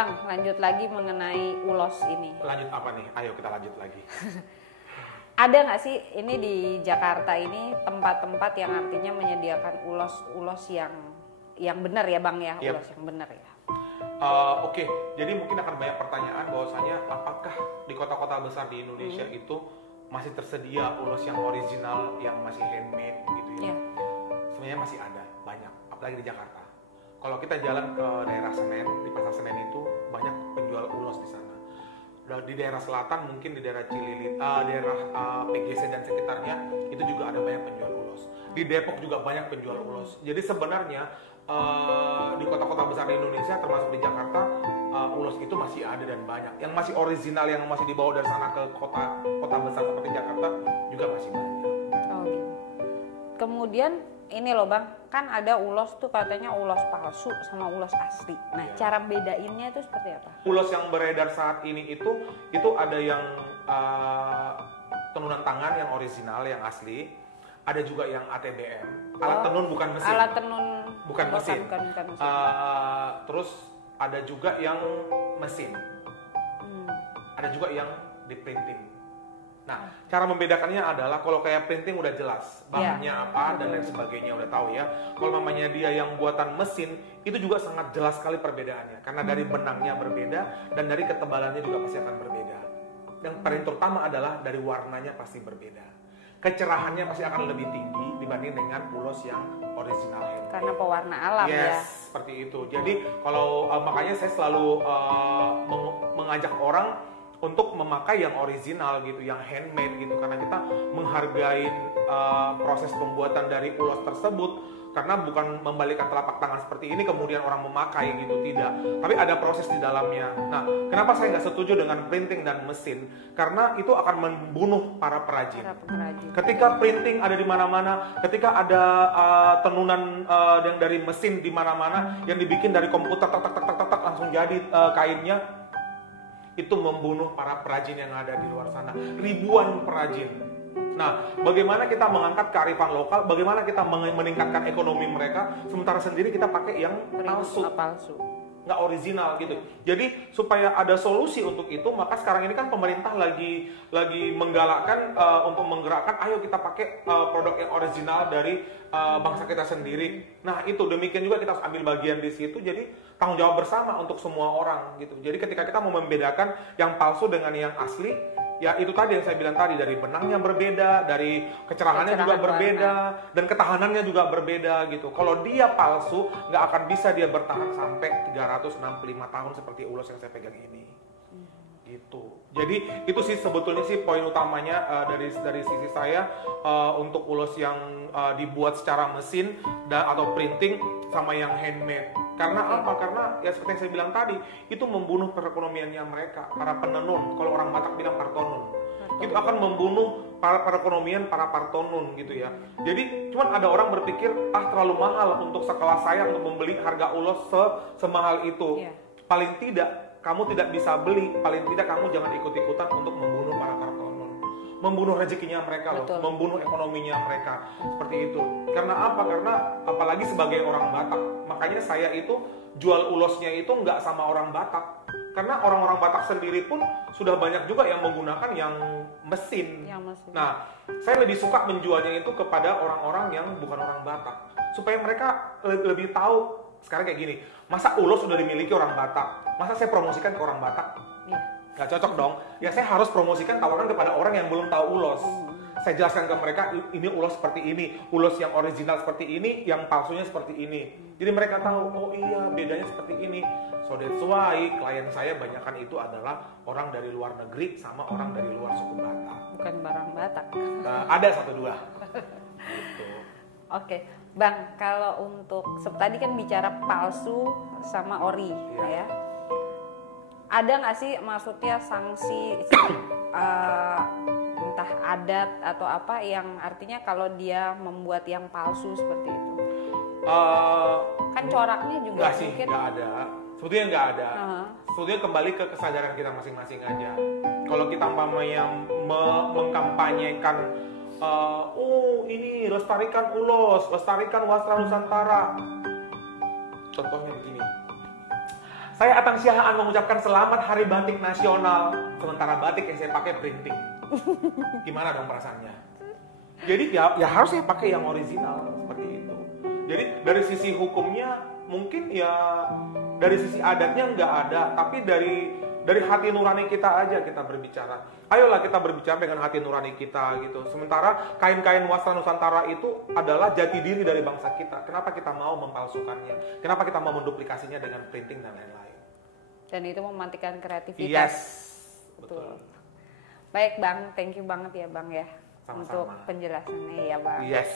Bang, lanjut lagi mengenai ulos ini. Lanjut apa nih? Ayo kita lanjut lagi. Ada nggak sih ini di Jakarta ini tempat-tempat yang artinya menyediakan ulos-ulos yang benar ya Bang ya? Yep. Ulos yang benar ya. Oke, jadi mungkin akan banyak pertanyaan bahwasanya apakah di kota-kota besar di Indonesia itu masih tersedia ulos yang original, yang masih handmade gitu ya? Yeah. Sebenarnya masih ada, banyak, apalagi di Jakarta. Kalau kita jalan ke daerah Senen, di Pasar Senen itu banyak penjual ulos di sana. Di daerah selatan mungkin di daerah Cililin, daerah PGC dan sekitarnya itu juga ada banyak penjual ulos. Di Depok juga banyak penjual ulos. Jadi sebenarnya di kota-kota besar di Indonesia termasuk di Jakarta ulos itu masih ada dan banyak. Yang masih original yang masih dibawa dari sana ke kota besar seperti Jakarta juga masih banyak. Oh gitu. Kemudian ini loh Bang, kan ada ulos tuh katanya ulos palsu sama ulos asli. Nah, Iya. cara bedainnya itu seperti apa? Ulos yang beredar saat ini itu ada yang tenunan tangan yang original, yang asli. Ada juga yang ATBM, alat tenun bukan mesin. Alat tenun bukan mesin. Bukan mesin. Terus ada juga yang mesin. Ada juga yang di printing. Nah, cara membedakannya adalah kalau kayak printing udah jelas bahannya apa dan lain sebagainya udah tahu ya. Kalau namanya dia yang buatan mesin itu juga sangat jelas sekali perbedaannya karena dari benangnya berbeda dan dari ketebalannya juga pasti akan berbeda. Yang paling terutama adalah dari warnanya pasti berbeda. Kecerahannya pasti akan lebih tinggi dibanding dengan ulos yang original handmade. Karena pewarna alam ya. Seperti itu. Jadi kalau makanya saya selalu mengajak orang untuk memakai yang original gitu, yang handmade gitu, karena kita menghargai proses pembuatan dari ulos tersebut. Karena bukan membalikkan telapak tangan seperti ini kemudian orang memakai gitu, tidak. Tapi ada proses di dalamnya. Nah, kenapa saya nggak setuju dengan printing dan mesin? Karena itu akan membunuh para perajin. Ketika printing ada di mana-mana, ketika ada tenunan yang dari mesin di mana-mana, yang dibikin dari komputer tak langsung jadi kainnya, itu membunuh para perajin yang ada di luar sana. Ribuan perajin. Nah, bagaimana kita mengangkat kearifan lokal, bagaimana kita meningkatkan ekonomi mereka, sementara sendiri kita pakai yang palsu, nggak original gitu. Jadi supaya ada solusi untuk itu, maka sekarang ini kan pemerintah lagi menggalakkan untuk menggerakkan, ayo kita pakai produk yang original dari bangsa kita sendiri. Nah itu demikian juga kita harus ambil bagian di situ. Jadi tanggung jawab bersama untuk semua orang gitu. Jadi ketika kita mau membedakan yang palsu dengan yang asli, ya itu tadi yang saya bilang tadi, dari benangnya berbeda, dari kecerahannya juga berbeda, dan ketahanannya juga berbeda gitu. Kalau dia palsu, nggak akan bisa dia bertahan sampai 365 tahun seperti ulos yang saya pegang ini. Gitu. Jadi itu sih sebetulnya sih poin utamanya dari sisi saya untuk ulos yang dibuat secara mesin atau printing sama yang handmade. Karena apa? Karena ya seperti yang saya bilang tadi, itu membunuh perekonomiannya mereka, para penenun. Kalau orang Batak bilang partonun. Itu akan membunuh para perekonomian para partonun gitu ya. Jadi cuman ada orang berpikir terlalu mahal untuk sekelas saya untuk membeli harga ulos semahal itu. Paling tidak kamu tidak bisa beli, paling tidak kamu jangan ikut-ikutan untuk membunuh para partonun. Membunuh rezekinya mereka loh, membunuh ekonominya mereka. Seperti itu. Karena apa? Karena apalagi sebagai orang Batak, makanya saya itu jual ulosnya itu nggak sama orang Batak. Karena orang-orang Batak sendiri pun sudah banyak juga yang menggunakan yang mesin. Nah, saya lebih suka menjualnya itu kepada orang-orang yang bukan orang Batak. Supaya mereka lebih tahu, sekarang kayak gini, masa ulos sudah dimiliki orang Batak? Masa saya promosikan ke orang Batak? Nggak cocok dong. Ya saya harus promosikan, tawarkan kepada orang yang belum tahu ulos. Saya jelaskan ke mereka, ini ulos seperti ini, ulos yang original seperti ini, yang palsunya seperti ini. Jadi mereka tahu, oh iya bedanya seperti ini. So that's why klien saya banyakkan itu adalah orang dari luar negeri sama orang dari luar suku Batak. Bukan barang Batak. Ada satu dua. Gitu. Oke, Bang, kalau untuk tadi kan bicara palsu sama ori, ya. Ada nggak sih maksudnya sanksi entah adat atau apa yang artinya kalau dia membuat yang palsu seperti itu? Kan coraknya juga mungkin nggak ada. Sebetulnya nggak ada. Sebetulnya kembali ke kesadaran kita masing-masing aja. Kalau kita umpamanya mengkampanyekan, ini lestarikan ulos, lestarikan wastra Nusantara. Contohnya begini. Saya Atang Syahaan mengucapkan selamat Hari Batik Nasional, sementara batik yang saya pakai printing. Gimana dong perasaannya? Jadi ya harus saya pakai yang original seperti itu. Jadi dari sisi hukumnya mungkin ya, dari sisi adatnya nggak ada, tapi dari hati nurani kita aja kita berbicara. Ayolah kita berbicara dengan hati nurani kita gitu. Sementara kain-kain wastra Nusantara itu adalah jati diri dari bangsa kita. Kenapa kita mau mempalsukannya? Kenapa kita mau menduplikasinya dengan printing dan lain-lain? Dan itu mematikan kreativitas. Yes, betul. Baik Bang, thank you banget ya Bang ya. Sama-sama. Untuk penjelasannya ya Bang. Yes.